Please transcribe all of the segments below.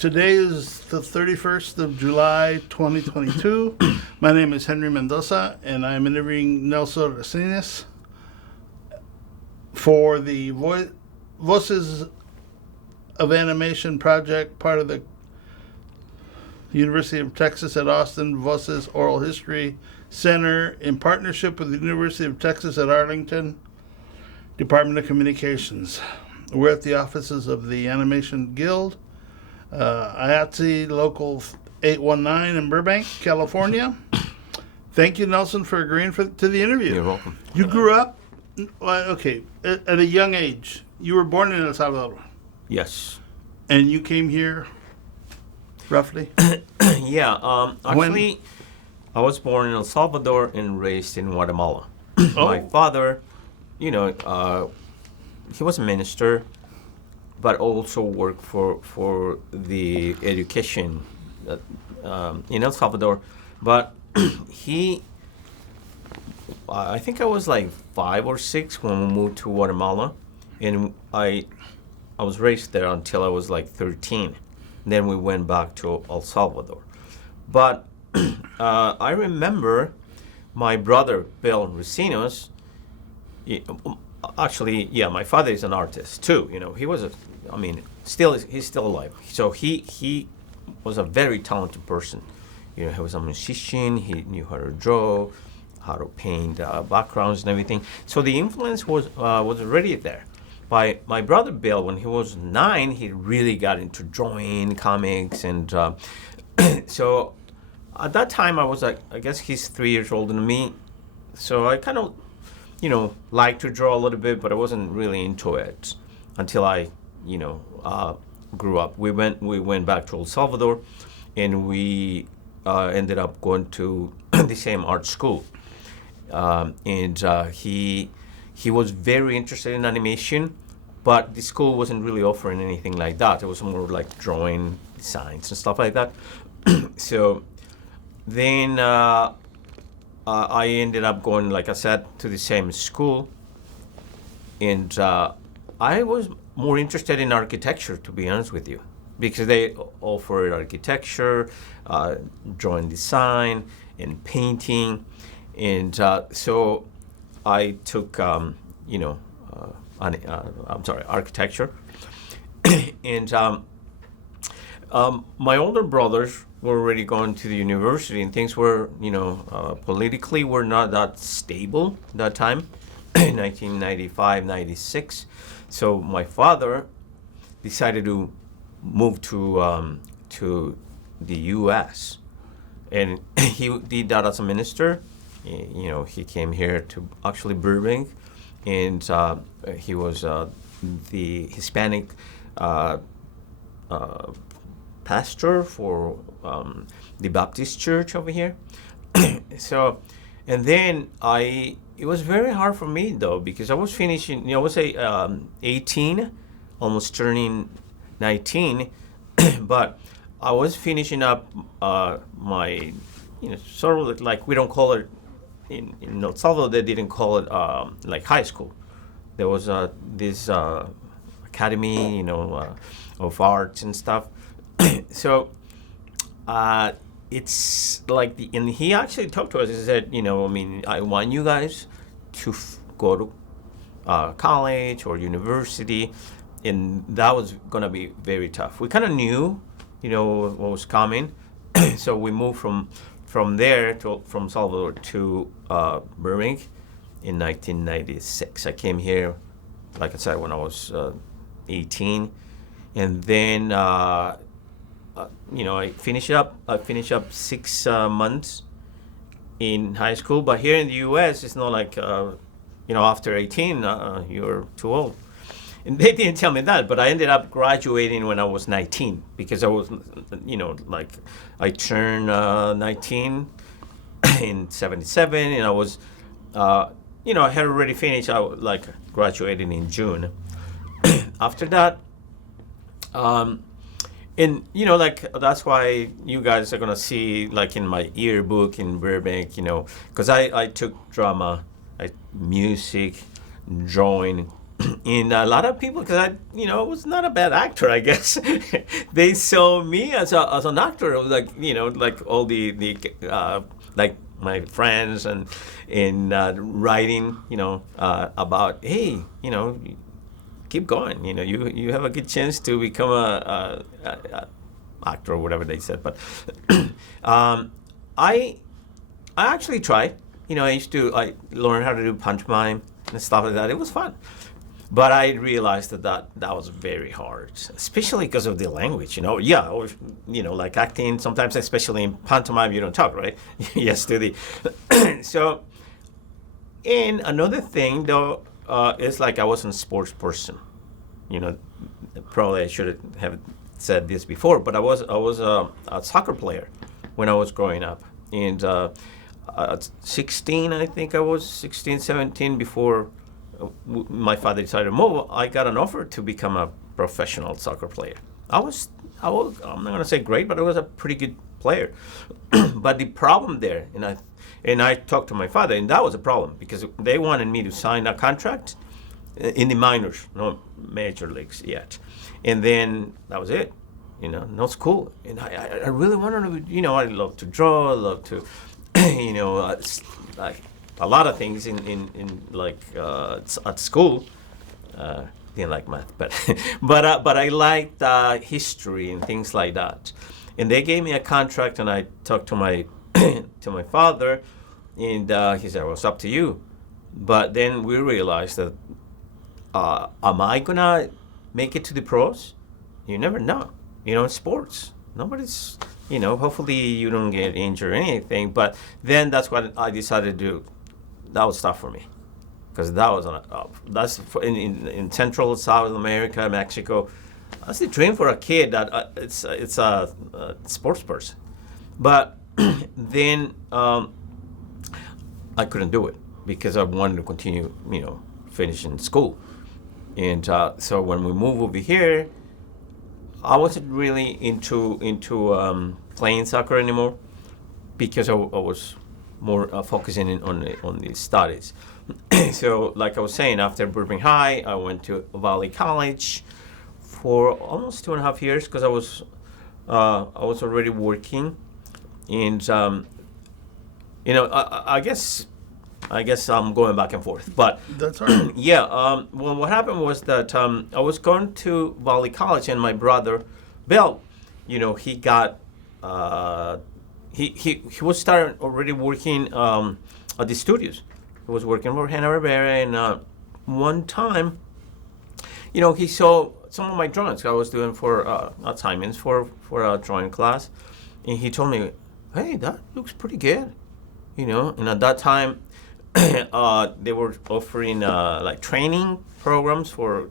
Today is the 31st of July, 2022. My name is Henry Mendoza, and I'm interviewing Nelson Recinos for the Voces of Animation project, part of the University of Texas at Austin Voces Oral History Center in partnership with the University of Texas at Arlington Department of Communications. We're at the offices of the Animation Guild, IATSE Local 819 in Burbank, California. Thank you, Nelson, for agreeing to the interview. You're welcome. You grew up, at a young age. You were born in El Salvador. Yes. And you came here, roughly? Yeah. Actually, I was born in El Salvador and raised in Guatemala. My father, he was a minister, but also worked for the education in El Salvador. But I think I was like 5 or 6 when we moved to Guatemala, and I was raised there until I was like 13. Then we went back to El Salvador. But I remember my brother, Bill Recinos, my father is an artist too. He was he's still alive. So he was a very talented person. He was a musician. He knew how to draw, how to paint backgrounds and everything. So the influence was already there. By my brother Bill, when he was 9, he really got into drawing, comics, and so at that time I was I guess he's 3 years older than me. So I kind of, liked to draw a little bit, but I wasn't really into it until I, grew up. We went back to El Salvador, and we ended up going to the same art school. He was very interested in animation, but the school wasn't really offering anything like that. It was more like drawing, designs, and stuff like that. So then I ended up going, like I said, to the same school. And I was more interested in architecture, to be honest with you, because they offered architecture, drawing design, and painting. And so I took, architecture. And my older brothers were already going to the university, and things were, politically were not that stable that time, 1995, 96. So my father decided to move to the U.S., and he did that as a minister. He came here to actually Burbank, and he was the Hispanic pastor for the Baptist church over here. So, and then it was very hard for me though, because I was finishing, I was 18, almost turning 19, but I was finishing up my, sort of like we don't call it, in El Salvador, they didn't call it like high school. There was this academy, of arts and stuff. So it's like and he actually talked to us. He said, I want you guys to go to college or university, and that was gonna be very tough. We kind of knew, what was coming, so we moved from there from Salvador to Burbank in 1996. I came here, like I said, when I was 18, and then I finished up 6 months in high school. But here in the U.S., it's not like after 18 you're too old. And they didn't tell me that, but I ended up graduating when I was 19, because I was, I turned 19 in 77, and I was, I had already finished. I graduated in June. After that, and that's why you guys are gonna see, like, in my yearbook in Burbank, because I took drama, music, drawing, And a lot of people, because I was not a bad actor, I guess. They saw me as an actor. It was like, like all the like my friends and in writing, about, hey, keep going. You have a good chance to become a actor or whatever they said. But I actually tried. I learned how to do pantomime and stuff like that. It was fun. But I realized that was very hard, especially because of the language, Yeah, or, like acting, sometimes, especially in pantomime, you don't talk, right? Yes, to the... So, and another thing, though, is like I wasn't a sports person. Probably I should have said this before, but I was a soccer player when I was growing up. And at 16, I think I was 16, 17, before my father decided to move, I got an offer to become a professional soccer player. I'm not going to say great, but I was a pretty good player. But the problem there, and I talked to my father, and that was a problem, because they wanted me to sign a contract in the minors, no major leagues yet. And then that was it, no school. And I really wanted to, I love to draw, I love to, like a lot of things in like at school. Didn't like math, but but I liked history and things like that. And they gave me a contract, and I talked to my to my father, and he said, "Well, it's up to you." But then we realized that, am I gonna make it to the pros? You never know. In sports, nobody's. Hopefully you don't get injured or anything. But then that's what I decided to do. That was tough for me, because that was that's in Central, South America, Mexico. That's the dream for a kid that it's a sports person. But then I couldn't do it because I wanted to continue, finishing school. And so when we moved over here, I wasn't really into playing soccer anymore, because I was more focusing on the studies. So, like I was saying, after Burbank High, I went to Valley College for almost 2.5 years, because I was already working, and I guess I'm going back and forth, but That's all right. yeah. Well, what happened was that I was going to Valley College, and my brother, Bill, he got he was starting already working at the studios. He was working for Hanna-Barbera, and one time, he saw some of my drawings I was doing for assignments for a drawing class, and he told me, "Hey, that looks pretty good," And at that time, they were offering like training programs for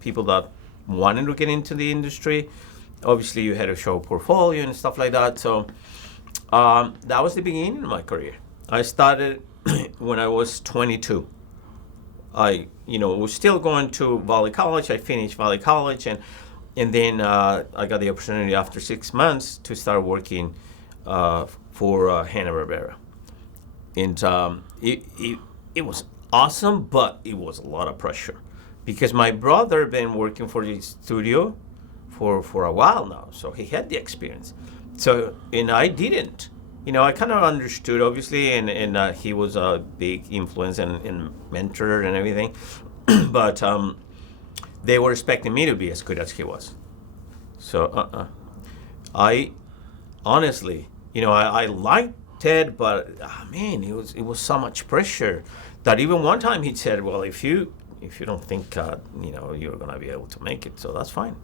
people that wanted to get into the industry. Obviously, you had to show portfolio and stuff like that. So that was the beginning of my career. I started when I was 22. I was still going to Valley College. I finished Valley College, and then I got the opportunity after 6 months to start working for Hanna-Barbera. And it was awesome, but it was a lot of pressure, because my brother had been working for the studio for a while now, so he had the experience. So, and I didn't. I kind of understood, obviously, and he was a big influence and mentor and everything, but they were expecting me to be as good as he was. So, I honestly, I liked Ted, but man, it was so much pressure that even one time he said, "Well, if you don't think you're gonna be able to make it, so that's fine.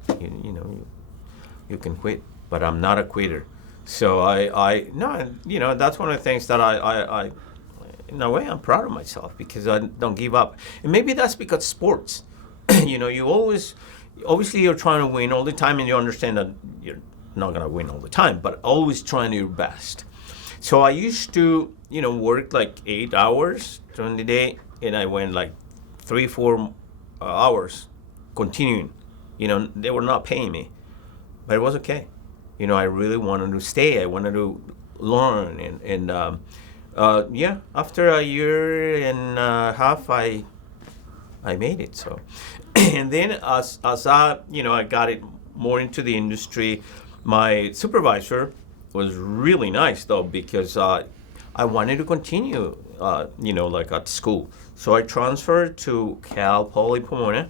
You can quit." But I'm not a quitter, so no, that's one of the things that I in a way I'm proud of myself, because I don't give up, and maybe that's because sports, you always, obviously you're trying to win all the time, and you understand that you're not gonna win all the time, but always trying your best. So I used to, work like 8 hours during the day, and I went like 3-4 hours continuing. They were not paying me, but it was okay. I really wanted to stay. I wanted to learn, and after a year and a half, I I made it. So, and then as I, I got it more into the industry, my supervisor was really nice though, because I wanted to continue, like at school. So I transferred to Cal Poly Pomona,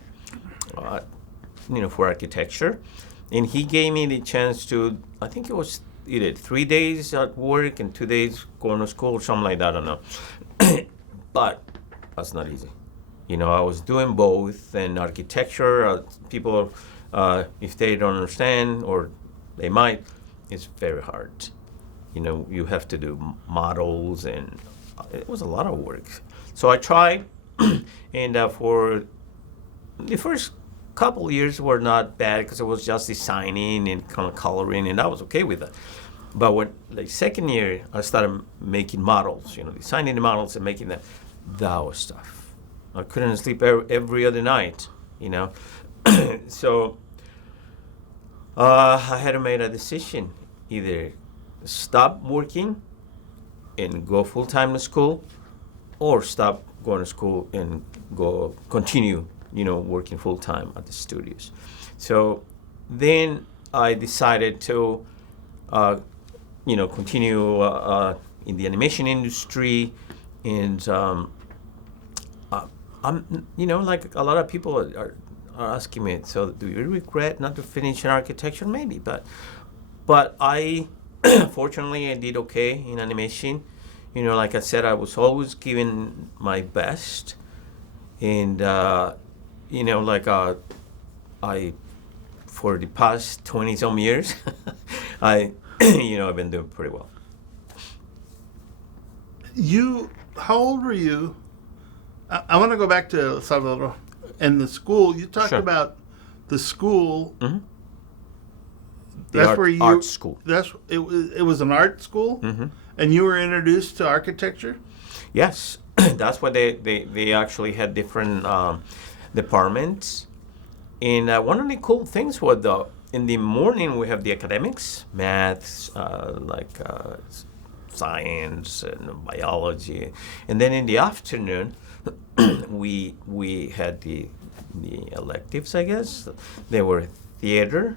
for architecture, and he gave me the chance to, I think it was either 3 days at work and 2 days going to school or something like that. I don't know. But that's not easy. I was doing both, and architecture, people, if they don't understand, or they might, it's very hard. You have to do models, and it was a lot of work. So I tried, and for the first couple years were not bad, because it was just designing and kind of coloring, and I was okay with that. But when the second year, I started making models, designing the models and making them. That was tough. I couldn't sleep every other night, So I had to make a decision: either stop working and go full time to school, or stop going to school and continue, working full time at the studios. So then I decided to, continue in the animation industry, and I'm, like a lot of people are asking me, so do you regret not to finish in architecture? Maybe, but I, fortunately, I did okay in animation. Like I said, I was always giving my best, and I, for the past 20 some years, I've been doing pretty well. How old were you? I want to go back to Salvador and the school. You talked Sure. about the school. Mm-hmm. That's where you art school. It was an art school, Mm-hmm. and you were introduced to architecture. Yes, that's why they actually had different departments. And one of the cool things was in the morning we have the academics, maths, science and biology, and then in the afternoon we had the electives, I guess. They were theater,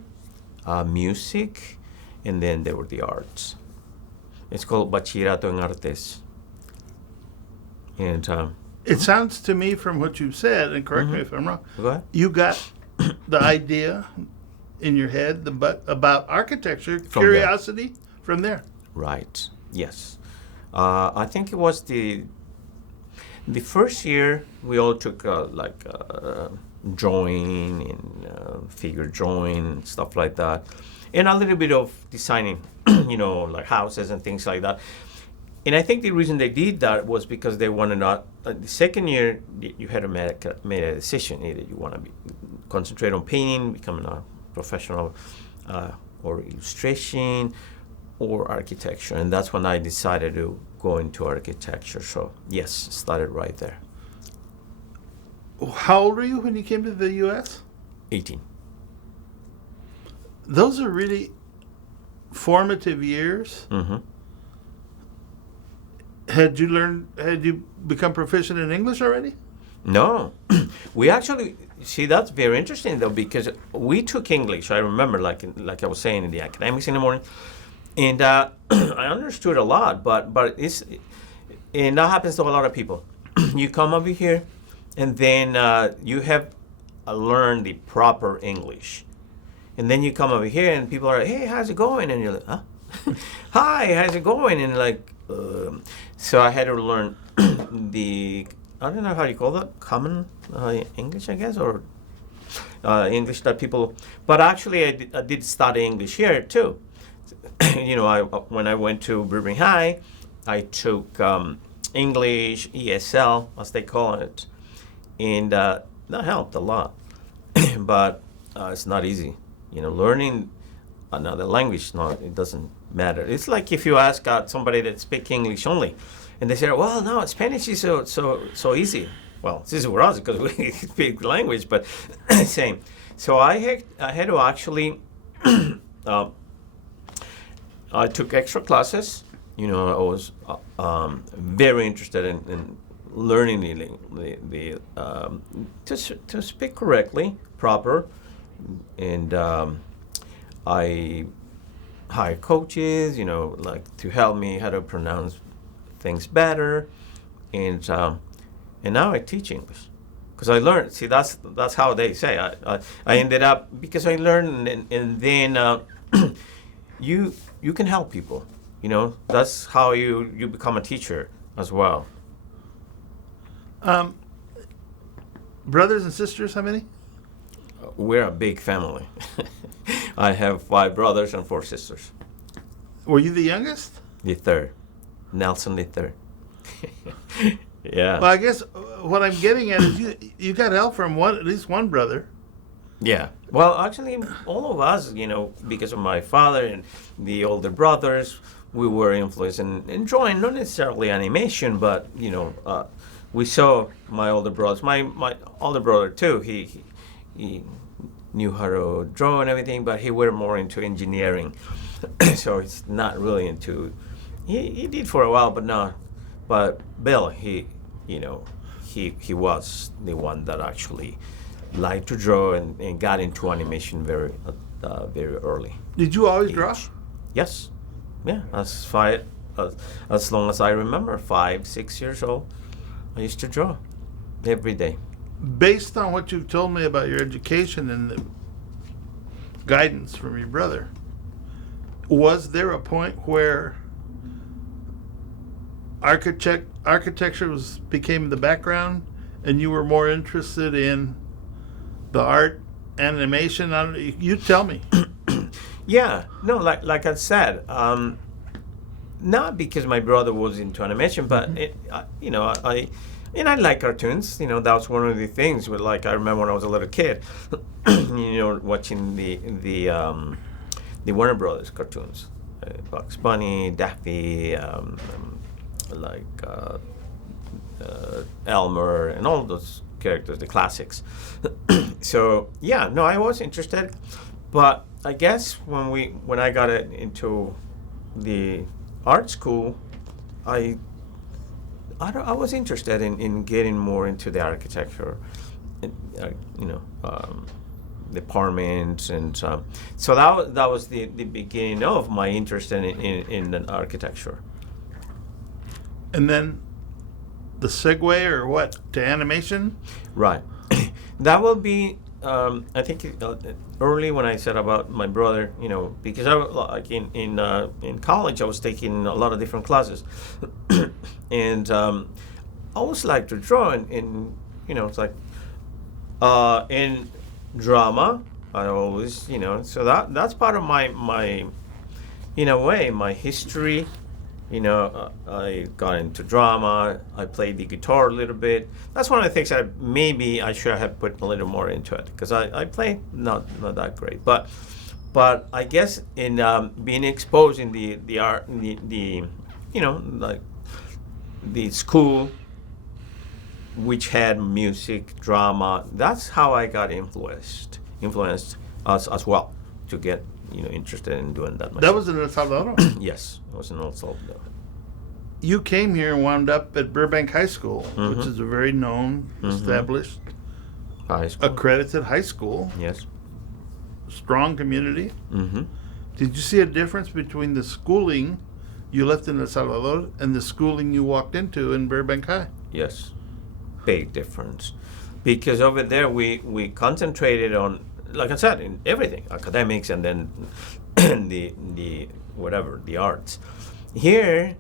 music, and then there were the arts. It's called Bachillerato en Artes. And It sounds to me, from what you've said, and correct me if I'm wrong, go ahead. you got the idea in your head about architecture, From curiosity from there. Right. Yes. I think it was the first year we all took drawing and figure drawing and stuff like that, and a little bit of designing, like houses and things like that. And I think the reason they did that was because they wanted not. The second year, you had to make a decision: either you want to concentrate on painting, becoming a professional, or illustration, or architecture. And that's when I decided to go into architecture. So yes, started right there. How old were you when you came to the U.S.? 18. Those are really formative years. Mm-hmm. Had you become proficient in English already? No, we actually see that's very interesting though, because we took English. I remember, like I was saying, in the academics in the morning, and I understood a lot. But and that happens to a lot of people. You come over here, and then you have learned the proper English, and then you come over here, and people are, hey, how's it going? And you're like, huh? Hi, how's it going? And like, so I had to learn I don't know how you call that, common English, I guess, or English that people. But actually, I did study English here too. When I went to Burbank High, I took English ESL, as they call it, and that helped a lot. But it's not easy, learning another language. No, it doesn't matter. It's like if you ask somebody that speaks English only, and they say, well, no, Spanish is so easy. Well, it's easy for us because we speak the language, but same. So I had to actually, I took extra classes. I was very interested in learning to speak correctly, proper, and I hired coaches, like to help me how to pronounce things better, and now I teach English because I learned. See, that's how they say. I ended up because I learned, and then you can help people. That's how you become a teacher as well. Brothers and sisters, how many? We're a big family. I have 5 brothers and 4 sisters. Were you the youngest? The third, Nelson the third. Yeah. Well, I guess what I'm getting at is you got help from at least one brother. Yeah. Well, actually, all of us, because of my father and the older brothers, we were influenced and enjoying not necessarily animation, but we saw my older brothers. My older brother too. He knew how to draw and everything, but he were more into engineering, so he's not really into. He did for a while, but not. But Bill, he was the one that actually liked to draw and got into animation very early. Did you always draw? Yes. Yeah, as long as I remember, 5, 6 years old, I used to draw every day. Based on what you've told me about your education and the guidance from your brother, was there a point where architecture became the background and you were more interested in the art, animation? You tell me. Yeah, no, like I said, not because my brother was into animation, but I like cartoons. That was one of the things. I remember when I was a little kid, watching the Warner Bros. Cartoons, Bugs Bunny, Daffy, Elmer, and all those characters, the classics. So yeah, no, I was interested, but I guess when I got into the art school, I was interested in getting more into the architecture, departments, and so that was the beginning of my interest in the architecture. And then the segue or what to animation? Right. That will be. I think early when I said about my brother, because I was in college, I was taking a lot of different classes, and I always like to draw, and it's like in drama. I always, so that's part of my in a way, my history. I got into drama. I played the guitar a little bit. That's one of the things that maybe I should have put a little more into it, because I play not that great. But I guess in being exposed in the art, the school, which had music, drama. That's how I got influenced as well to get interested in doing that. That was in El Salvador. Yes, it was in El Salvador. You came here and wound up at Burbank High School, which is a very known, established, high school, accredited high school. Yes. Strong community. Mm-hmm. Did you see a difference between the schooling you left in El Salvador and the schooling you walked into in Burbank High? Yes, big difference, because over there we concentrated on, like I said, in everything, academics, and then the whatever, the arts. Here,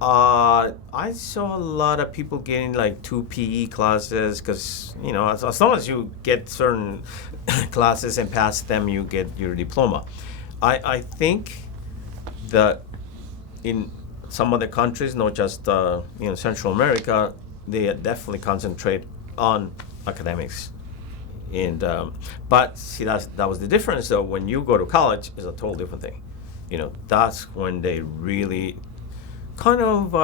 I saw a lot of people getting like 2 PE classes, because as long as you get certain classes and pass them, you get your diploma. I think that in some other countries, not just Central America, they definitely concentrate on academics. And but see, that was the difference though. When you go to college, it's a total different thing. That's when they really kind of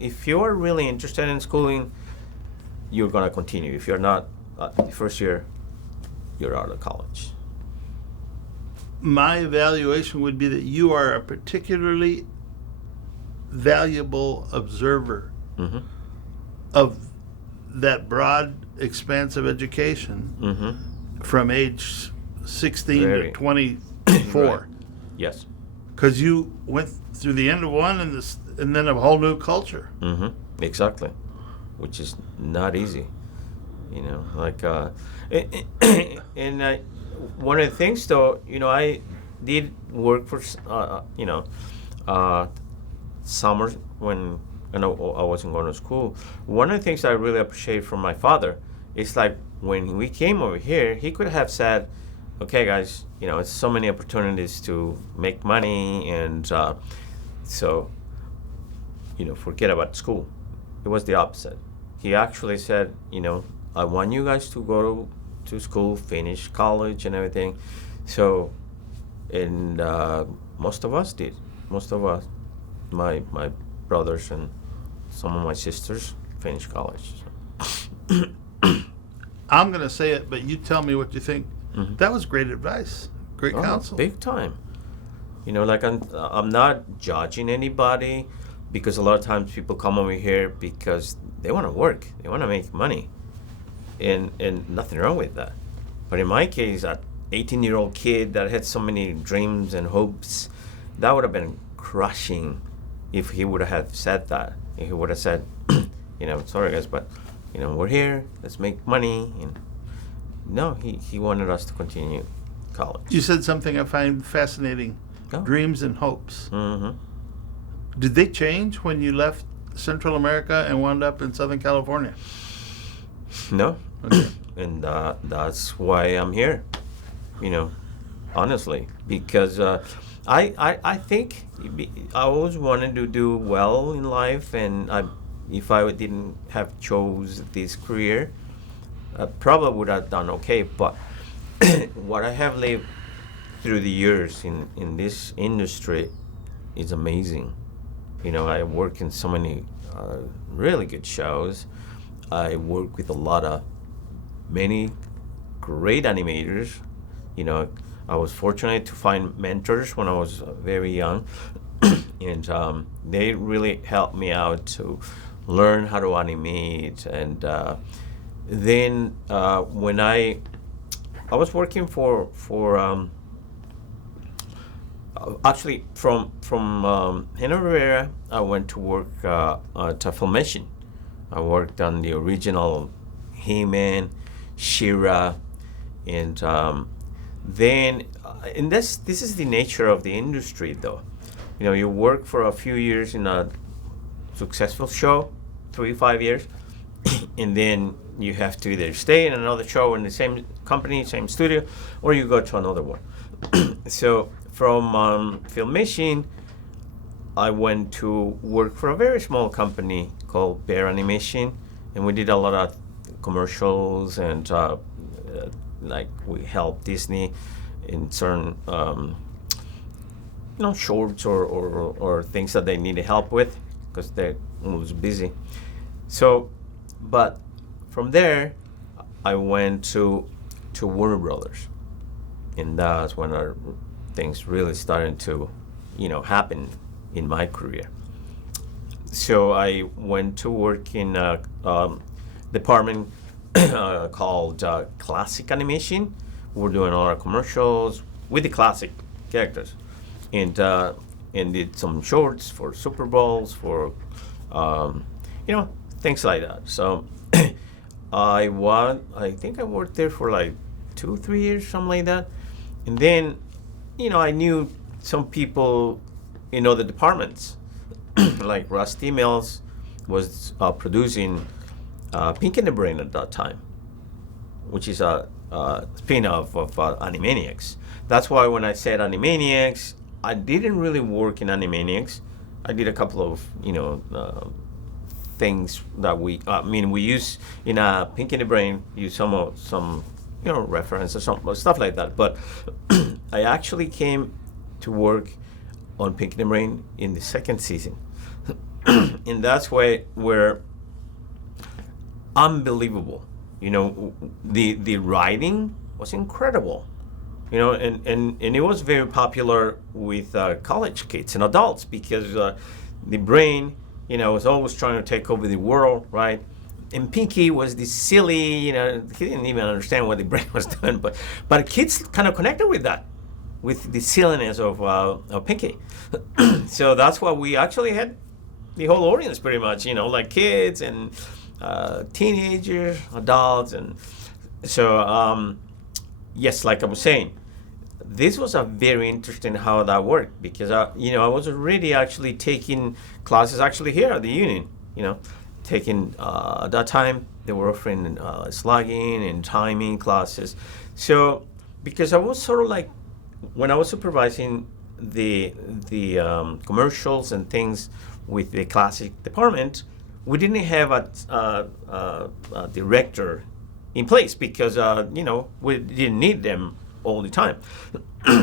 if you're really interested in schooling, you're gonna continue. If you're not, the first year, you're out of college. My evaluation would be that you are a particularly valuable observer Mm-hmm. of that broad expanse of education Mm-hmm. from age 16 Very. to 24. Right. Yes. Because you went through the end of one and then a whole new culture. Mm-hmm. Exactly. Which is not easy. You know, like, and one of the things though, you know, I did work for, summers when I wasn't going to school. One of the things I really appreciate from my father is like when we came over here, he could have said, okay, guys, you know, it's so many opportunities to make money, and so, you know, forget about school. It was the opposite. He actually said, you know, I want you guys to go to school, finish college and everything. So, and most of us did. Most of us, my brothers and some of my sisters finished college. So. I'm going to say it, but you tell me what you think. Mhm. That was great advice, great counsel. Big time. You know, like I'm not judging anybody, because a lot of times people come over here because they want to work, they want to make money, and nothing wrong with that. But in my case, that 18-year-old kid that had so many dreams and hopes, that would have been crushing if he would have said that. If he would have said, you know, sorry guys, but you know, we're here, let's make money. And no, he wanted us to continue college. You said something I find fascinating. Oh. Dreams and hopes. Mm-hmm. Did they change when you left Central America and wound up in Southern California? No. Okay. And that's why I'm here, you know, honestly, because I think I always wanted to do well in life, and if I didn't have chose this career, I probably would have done okay. But what I have lived through the years in this industry is amazing. You know, I work in so many really good shows. I work with many great animators. You know, I was fortunate to find mentors when I was very young, and they really helped me out to learn how to animate. And then when I was working for actually from Hanna-Barbera, I went to work at Filmation. I worked on the original He-Man, She-Ra, and then and this is the nature of the industry, though. You know, you work for a few years in a successful show, 3 to 5 years, and then you have to either stay in another show in the same company, same studio, or you go to another one. So from Filmation, I went to work for a very small company called Bear Animation, and we did a lot of commercials, and like we helped Disney in certain shorts or things that they needed help with because they was busy. So, but from there, I went to Warner Brothers, and that's when our things really started to, happen in my career. So I went to work in a department called Classic Animation. We're doing a lot of commercials with the classic characters, and did some shorts for Super Bowls, for things like that. So I think I worked there for like 2-3 years, something like that, and then I knew some people in other departments. Like Rusty Mills was producing Pink and the Brain at that time, which is a spin-off of Animaniacs. That's why when I said Animaniacs, I didn't really work in Animaniacs. I did a couple of things that we use in Pink and the Brain, use some reference or some stuff like that. But I actually came to work on Pink and the Brain in the second season. And that's where unbelievable. The writing was incredible. And it was very popular with college kids and adults because the brain, was always trying to take over the world, right? and Pinky was this silly, he didn't even understand what the brain was doing, but kids kind of connected with that, with the silliness of Pinky. So that's why we actually had the whole audience pretty much, like kids and teenagers, adults, and so yes, like I was saying, this was a very interesting how that worked because I was already actually taking classes actually here at the union, taking at that time they were offering slugging and timing classes. So because I was sort of like when I was supervising the commercials and things with the classic department, we didn't have a director in place because we didn't need them all the time.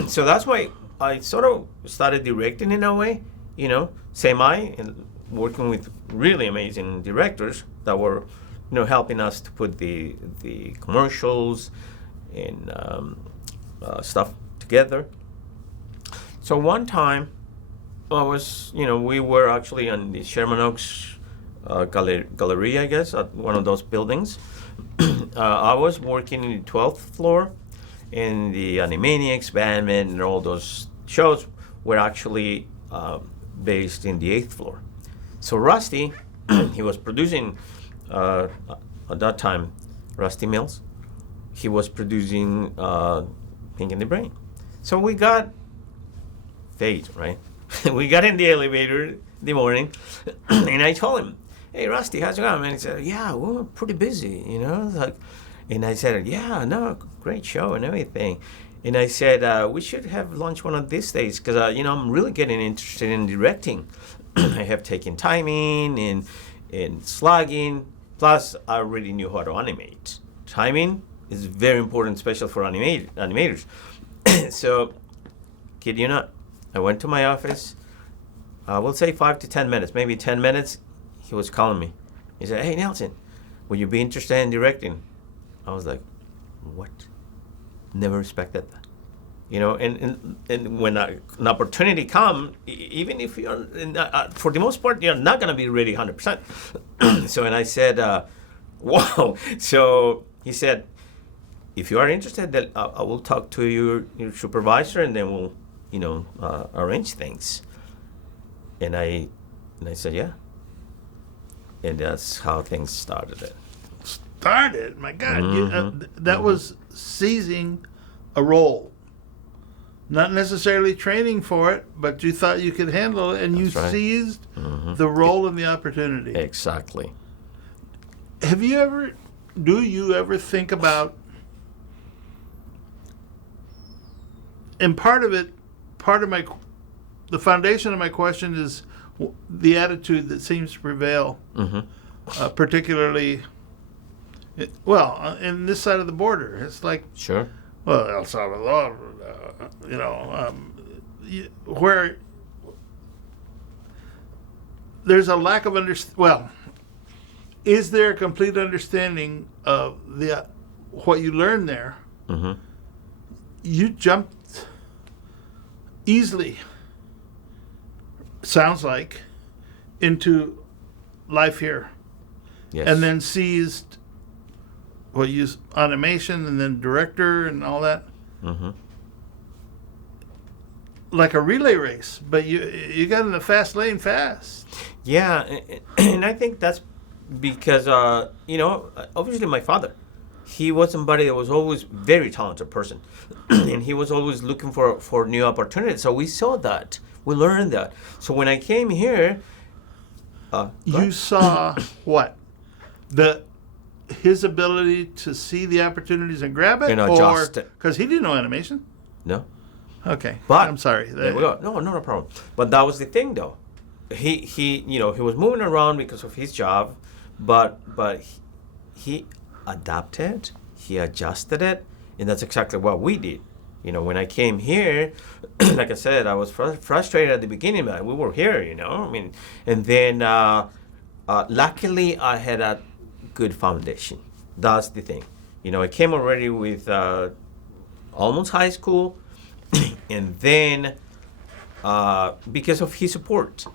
So that's why I sort of started directing in a way, and working with really amazing directors that were, helping us to put the commercials and stuff together. So one time, we were actually on the Sherman Oaks Galleria, I guess, at one of those buildings. I was working in the 12th floor, and the Animaniacs, Batman, and all those shows were actually based in the 8th floor. So Rusty, he was producing, at that time, Rusty Mills, he was producing Pink in the Brain. So we got Fate, right? We got in the elevator in the morning, and I told him, "Hey, Rusty, how's it going?" And he said, "Yeah, we're pretty busy, And I said, "Yeah, no, great show and everything." And I said, "We should have lunch one of these days because, I'm really getting interested in directing. I have taken timing and slugging. Plus, I already knew how to animate. Timing is very important, especially for animators." So, kid you not, I went to my office. I will say 5 to 10 minutes, maybe 10 minutes. He was calling me. He said, "Hey, Nelson, would you be interested in directing?" I was like, "What?" Never expected that. And when an opportunity comes, even if you're, for the most part, you're not going to be ready 100%. So, and I said, wow. So he said, "If you are interested, then I will talk to your supervisor and then we'll, arrange things." And I said, "Yeah." And that's how things started. My God, that was seizing a role, not necessarily training for it, but you thought you could handle it, and That's you right. seized the role and the opportunity. Exactly. Do you ever think about, and the foundation of my question is the attitude that seems to prevail, particularly. In this side of the border, it's like, Sure. well, El Salvador, where there's a lack of is there a complete understanding of what you learned there? Mm-hmm. You jumped easily, sounds like, into life here, Yes. and then seized. Well, use animation and then director and all that. Mm-hmm. Like a relay race, but you got in the fast lane fast. Yeah, and I think that's because, obviously my father, he was somebody that was always very talented person. And he was always looking for new opportunities. So we saw that. We learned that. So when I came here... you saw what? His ability to see the opportunities and grab it? And adjust it. Because he didn't know animation? No. Okay. But I'm sorry. There we go. No, not a problem. But that was the thing, though. He was moving around because of his job, but he adapted, he adjusted it, and that's exactly what we did. When I came here, like I said, I was frustrated at the beginning, but we were here, and then luckily I had a good foundation. That's the thing. I came already with almost high school, and then because of his support,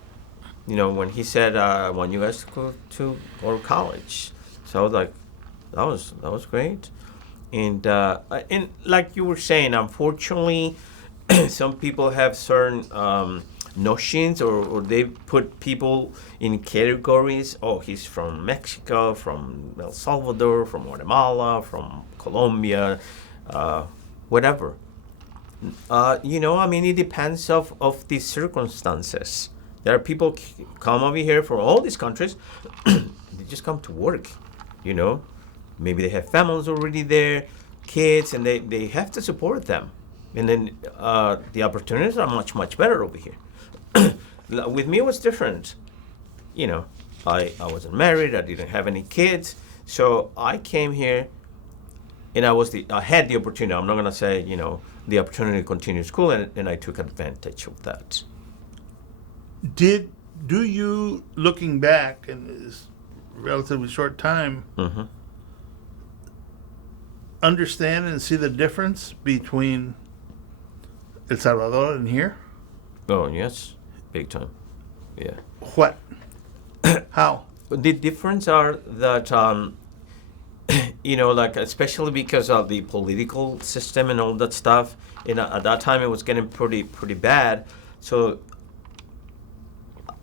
when he said, "I want you guys to go to college," So I was like, that was great. And like you were saying, unfortunately, some people have certain notions, or they put people in categories. Oh, he's from Mexico, from El Salvador, from Guatemala, from Colombia, whatever. I mean, it depends of the circumstances. There are people come over here from all these countries. They just come to work, you know. Maybe they have families already there, kids, and they have to support them. And then the opportunities are much, much better over here. With me, it was different. I wasn't married. I didn't have any kids. So I came here, and I had the opportunity. I'm not going to say, the opportunity to continue school, and I took advantage of that. Do you, looking back in this relatively short time, Mm-hmm. understand and see the difference between El Salvador and here? Oh, yes. Big time. Yeah. What? How? The difference are that, like, especially because of the political system and all that stuff, at that time it was getting pretty bad. So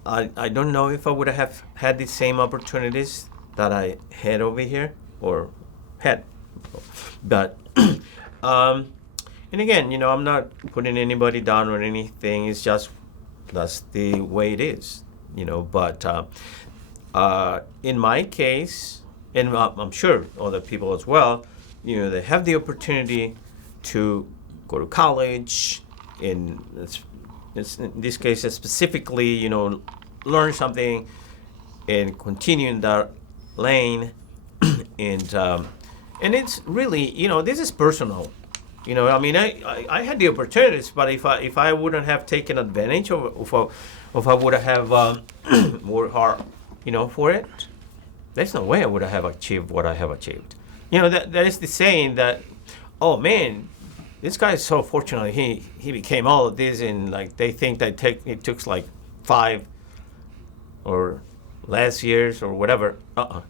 I don't know if I would have had the same opportunities that I had over here, or had. But, and again, I'm not putting anybody down or anything. It's just, that's the way it is, But in my case, and I'm sure other people as well, they have the opportunity to go to college, and it's in this case specifically, learn something and continue in that lane. And it's really, this is personal. I mean, I had the opportunities, but if I wouldn't have taken advantage of I would have worked hard, for it, there's no way I would have achieved what I have achieved. That is the saying that, oh man, this guy is so fortunate. He became all of this, and like they think that it took like 5 or less years or whatever.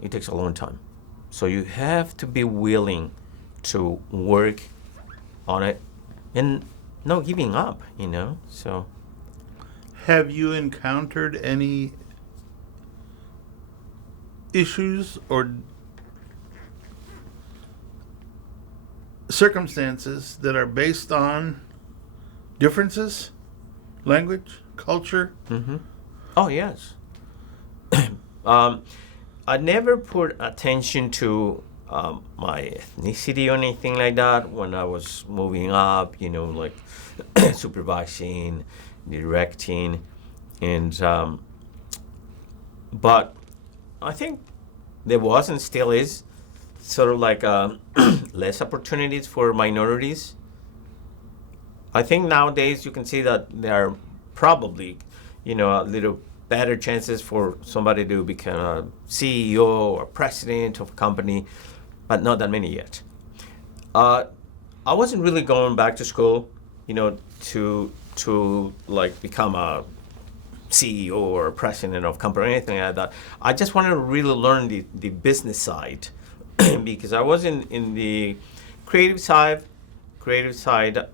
It takes a long time. So you have to be willing to work on it and no giving up, So Have you encountered any issues or circumstances that are based on differences, language, culture? Mm-hmm. Oh, yes. I never put attention to my ethnicity or anything like that when I was moving up, like supervising, directing, and but I think there was and still is sort of like less opportunities for minorities. I think nowadays you can see that there are probably, a little better chances for somebody to become a CEO or president of a company, but not that many yet. I wasn't really going back to school, to like become a CEO or president of a company or anything like that. I just wanted to really learn the business side because I was in the creative side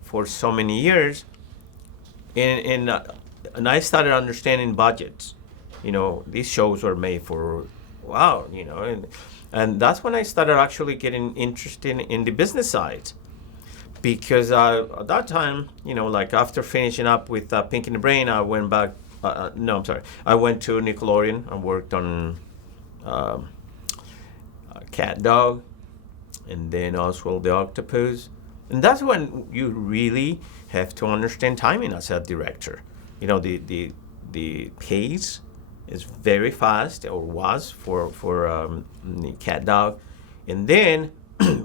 for so many years, and I started understanding budgets. These shows were made for, wow, and that's when I started actually getting interested in the business side. Because at that time, like after finishing up with Pink in the Brain, I went back, I went to Nickelodeon and worked on Cat Dog, and then Oswald the Octopus. And that's when you really have to understand timing as a director. The pace is very fast, or was for the Cat Dog, and then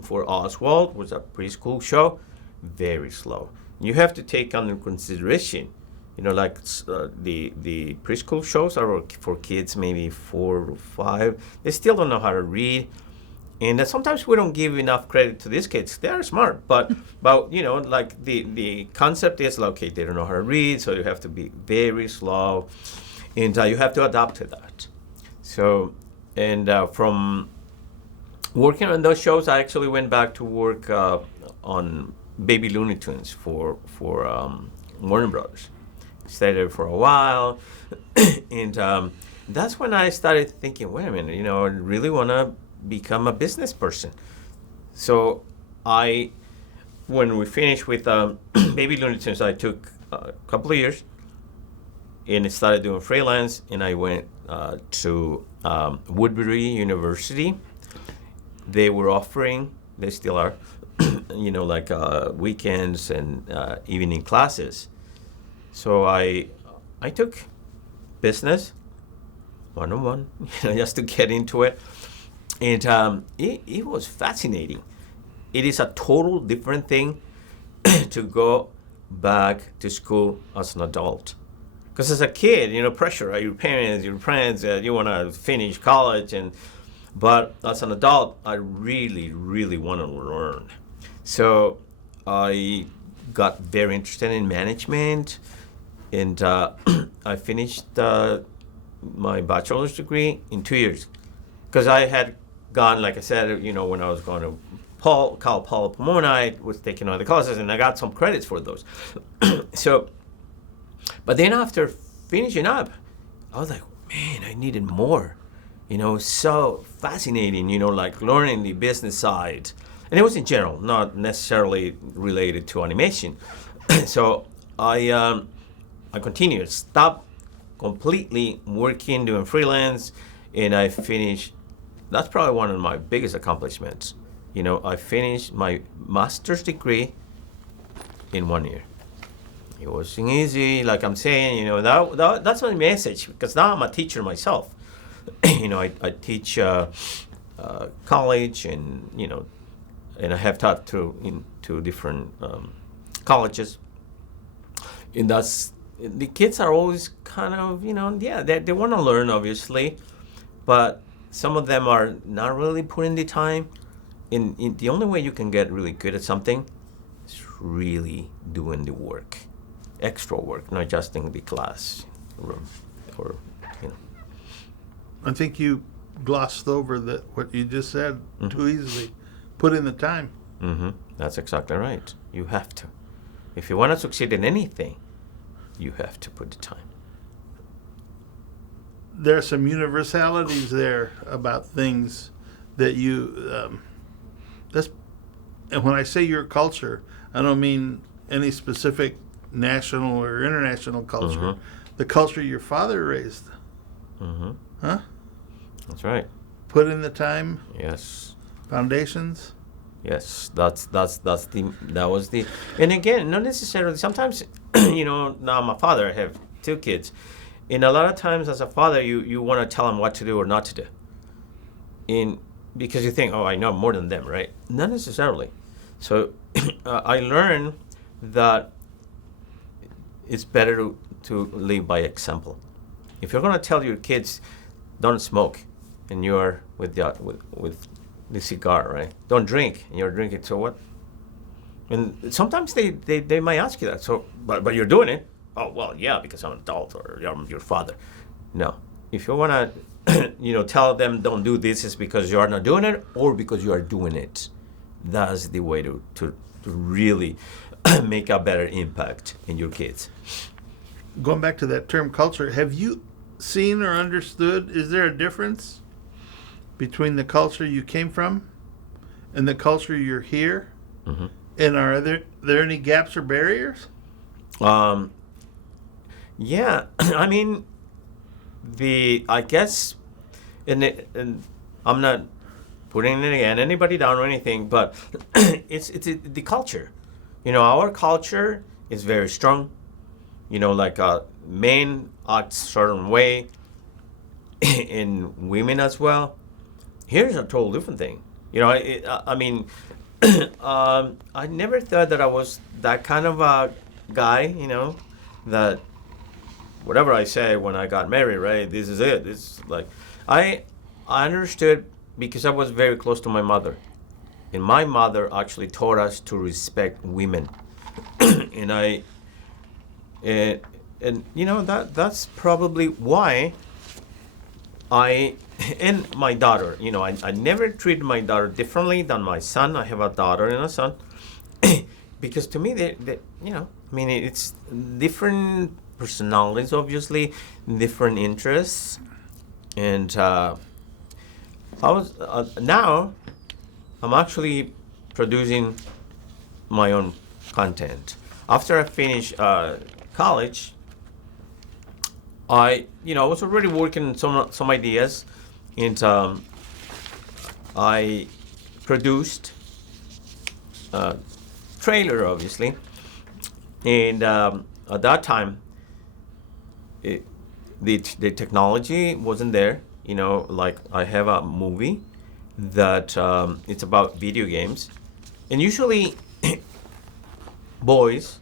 for Oswald was a preschool show, very slow. You have to take under consideration, like the preschool shows are for kids maybe 4 or 5. They still don't know how to read. And sometimes we don't give enough credit to these kids. They are smart, but like the concept is, okay, they don't know how to read, so you have to be very slow, and you have to adapt to that. So, and from working on those shows, I actually went back to work on Baby Looney Tunes for Warner Bros. Stayed there for a while, and that's when I started thinking, wait a minute, I really want to become a business person. So when we finished with Baby Looney Tunes, I took a couple of years and started doing freelance, and I went to Woodbury University. They were offering, they still are, like weekends and evening classes. So I took business 101, just to get into it. And it was fascinating. It is a total different thing to go back to school as an adult. Because as a kid, pressure, right? Your parents, your friends, you want to finish college. But as an adult, I really, really want to learn. So I got very interested in management. And I finished my bachelor's degree in 2 years. Because I had gone, like I said, when I was going to Cal Poly Pomona, I was taking other classes, and I got some credits for those. But then after finishing up, I was like, man, I needed more. So fascinating, like learning the business side. And it was in general, not necessarily related to animation. So I continued, stopped completely working, doing freelance, and I finished. That's probably one of my biggest accomplishments. I finished my master's degree in 1 year. It wasn't easy, like I'm saying. That's my message, because now I'm a teacher myself. I teach college, and and I have taught to different colleges. And the kids are always kind of, they want to learn, obviously, but some of them are not really putting the time. And the only way you can get really good at something is really doing the work, extra work, not just in the class room or. I think you glossed over what you just said too easily. Put in the time. Mm-hmm. That's exactly right. You have to. If you want to succeed in anything, you have to put the time. There are some universalities there about things that you. And when I say your culture, I don't mean any specific national or international culture. Mm-hmm. The culture your father raised. Mm-hmm. Huh? That's right. Put in the time. Yes. Foundations. Yes, that was the, and again, not necessarily. Sometimes, now I'm a father. I have 2 kids, and a lot of times as a father, you want to tell them what to do or not to do, because you think, oh, I know more than them, right? Not necessarily. So I learned that it's better to live by example. If you're going to tell your kids, don't smoke, and you're with the cigar, right? Don't drink, and you're drinking, so what? And sometimes they might ask you that, so, but you're doing it. Oh, well, yeah, because I'm an adult, or I'm your father. No. If you want to, tell them don't do this, is because you are not doing it, or because you are doing it. That's the way to really make a better impact in your kids. Going back to that term culture, have you seen or understood, is there a difference between the culture you came from and the culture you're here? Mm-hmm. And are there any gaps or barriers? Yeah, I mean, I guess, and I'm not putting anybody down or anything, but it's the culture. Our culture is very strong. Like men act certain way, and women as well. Here's a total different thing. I mean, I never thought that I was that kind of a guy, that whatever I say when I got married, right, this is it. It's like, I understood because I was very close to my mother. And my mother actually taught us to respect women. And that's probably why I and my daughter, I never treat my daughter differently than my son. I have a daughter and a son, because to me, it's different personalities, obviously, different interests, and now I'm actually producing my own content. After I finish college, I was already working on some ideas, and I produced a trailer, obviously, and at that time, the technology wasn't there. Like I have a movie that it's about video games, and usually boys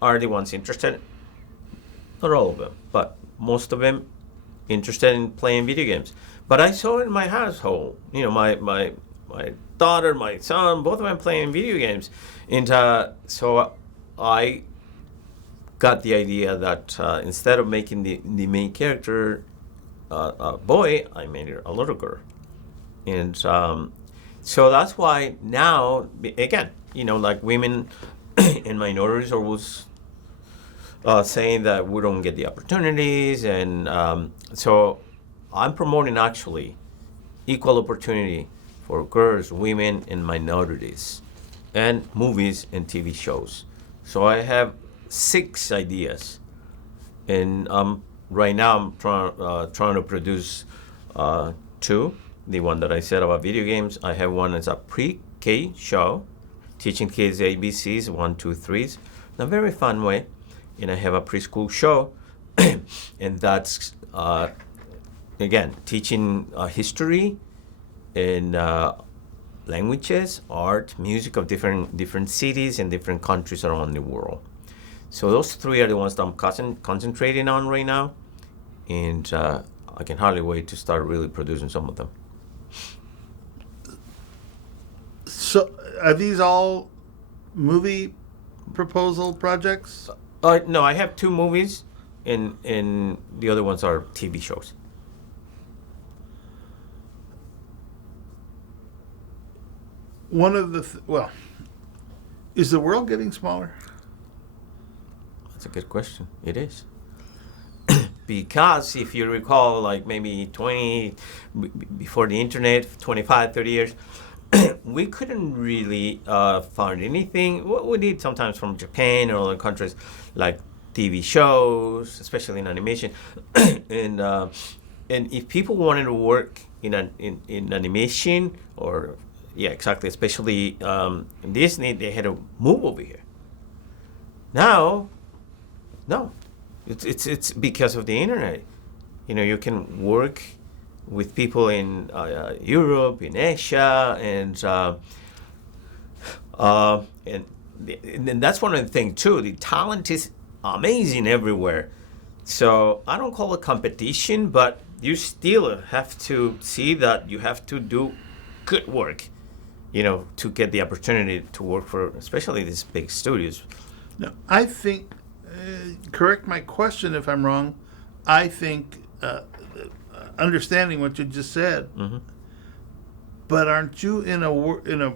are the ones interested. Not all of them, but most of them interested in playing video games. But I saw in my household, my daughter, my son, both of them playing video games, and so I got the idea that instead of making the main character a boy, I made her a little girl, and so that's why now, again, like women and minorities are always saying that we don't get the opportunities, and so I'm promoting actually equal opportunity for girls, women, and minorities, and movies and TV shows. So I have 6 ideas, and right now I'm trying to produce 2. The one that I said about video games, I have one as a pre-K show, teaching kids ABCs, 1, 2, 3s, in a very fun way. And I have a preschool show, and that's again teaching history and languages, art, music of different cities and different countries around the world. So those 3 are the ones that I'm concentrating on right now, and I can hardly wait to start really producing some of them. So, are these all movie proposal projects? No, I have 2 movies, and the other ones are TV shows. One of the is the world getting smaller? That's a good question. It is. Because if you recall, like maybe before the internet, 25, 30 years, we couldn't really find anything. What we did sometimes from Japan or other countries, like TV shows, especially in animation, and if people wanted to work in animation, or exactly, especially in Disney, they had to move over here. Now, no, it's because of the internet. You can work with people in Europe, in Asia, and that's one of the things too. The talent is amazing everywhere. So I don't call it competition, but you still have to see that you have to do good work, to get the opportunity to work for, especially these big studios. No, I think. Correct my question if I'm wrong. I think. Understanding what you just said, Mm-hmm. but aren't you in a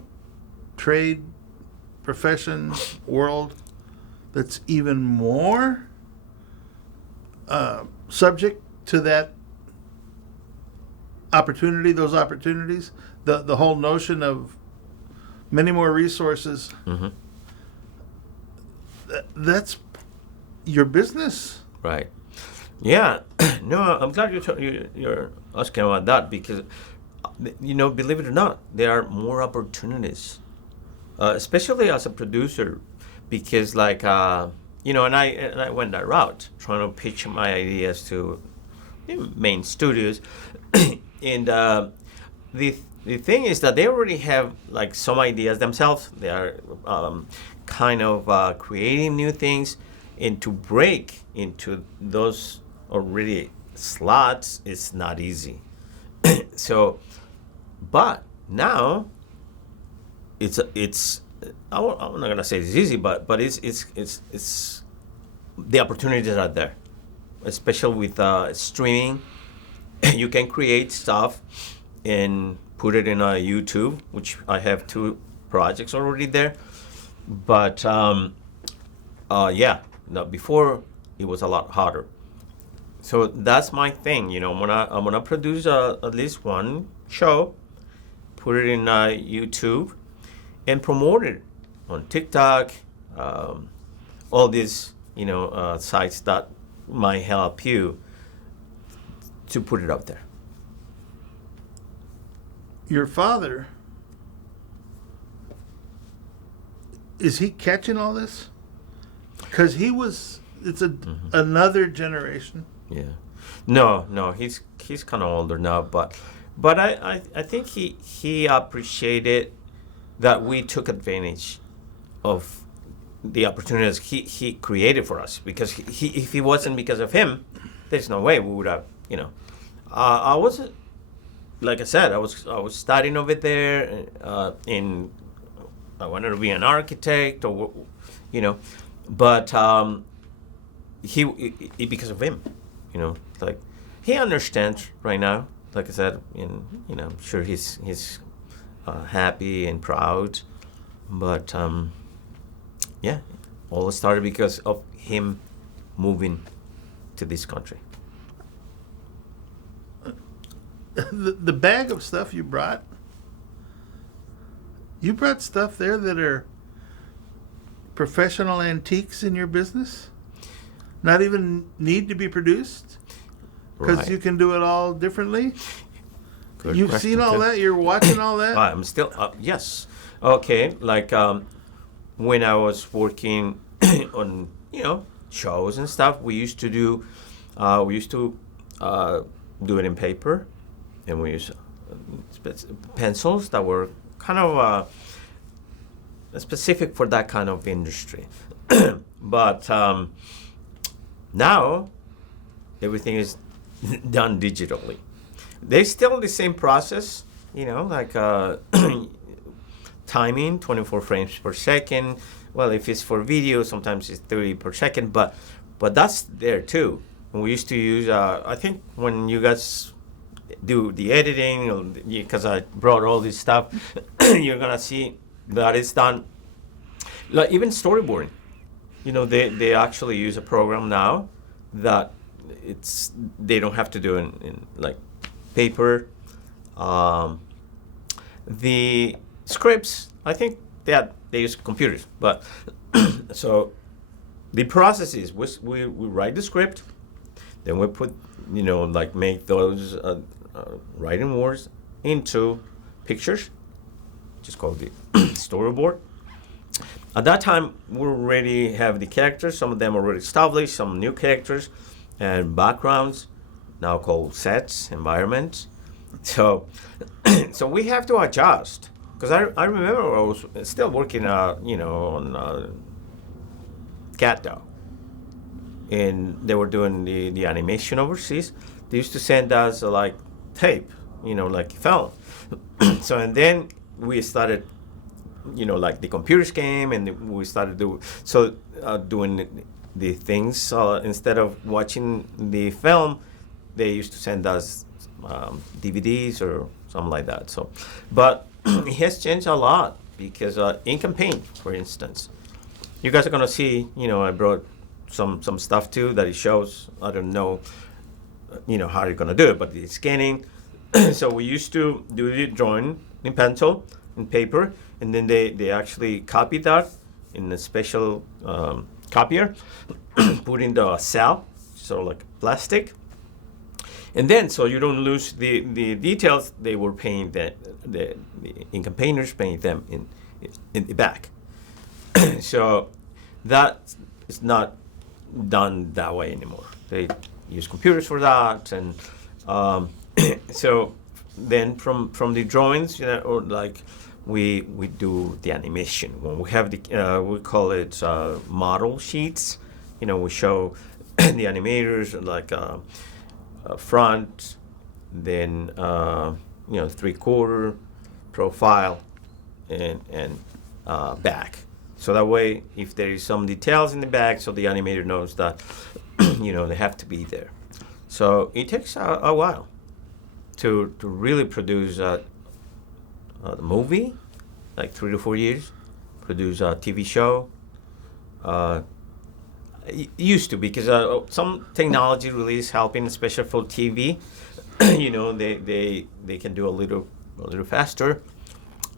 trade profession world that's even more subject to that opportunity, those opportunities, the whole notion of many more resources? Mm-hmm. That's your business, Right. Yeah. No, I'm glad you're asking about that, because believe it or not, there are more opportunities, especially as a producer, because and I went that route, trying to pitch my ideas to main studios, and the thing is that they already have like some ideas themselves. They are kind of creating new things, and to break into those already slots is not easy. So, but now it's I'm not gonna say it's easy, but it's the opportunities are there, especially with streaming you can create stuff and put it in a YouTube, which I have 2 projects already there. But yeah, no, before it was a lot harder. So that's my thing, you know. I'm gonna produce at least one show, put it in YouTube, and promote it on TikTok, all these, you know, sites that might help you to put it up there. Your father, is he catching all this? Because it's another generation. Yeah. No, he's kind of older now, but I think he appreciated that we took advantage of the opportunities he created for us, because he if it wasn't because of him, there's no way we would have, you know. I was, like I said, I was studying over there, I wanted to be an architect, or, you know, but because of him, you know, like, he understands right now, like I said, and, you know, I'm sure he's happy and proud, but yeah, all started because of him moving to this country. The bag of stuff you brought stuff there that are professional antiques in your business? Not even need to be produced? Because Right. you can do it all differently? Good You've question, seen all too. that? You're watching all that? I'm still, yes. Okay, like when I was working on, you know, shows and stuff, we used to do do it in paper, and we use pencils that were kind of specific for that kind of industry. But now everything is done digitally. They still the same process, you know, like timing, 24 frames per second. Well, if it's for video, sometimes it's 30 per second, but that's there too. And we used to use, I think when you guys do the editing, because I brought all this stuff, you're gonna see that it's done. Like even storyboarding, you know, they actually use a program now that they don't have to do in like paper. The scripts, I think they use computers, but so the process is we write the script, then we put, you know, like make those writing words into pictures, just called the storyboard. At that time, we already have the characters. Some of them already established, some new characters and backgrounds, now called sets, environments. So we have to adjust. Because I remember I was still working, you know, on Cat Dog. And they were doing the animation overseas. They used to send us like tape, you know, like film. So, and then we started, you know, like the computers came, and we started doing the things. Instead of watching the film, they used to send us DVDs or something like that. So, but it has changed a lot, because in campaign, for instance, you guys are gonna see, you know, I brought some stuff too that it shows. I don't know, you know, how you're gonna do it, but the scanning. So we used to do the drawing in pencil, in paper, and then they actually copied that in a special copier, put in the cell, so like plastic. And then, so you don't lose the details, they were painting the ink campaigners paint them in the back. So that is not done that way anymore. They use computers for that, and so then from the drawings, you know, or like we do the animation. When we have the we call it model sheets. You know, we show the animators like front, then you know, 3/4, profile, and back. So that way, if there is some details in the back, so the animator knows that, you know, they have to be there. So it takes a while. to really produce a movie, like 3 to 4 years, produce a TV show. Used to, because some technology really is helping, especially for TV. You know, they can do a little faster,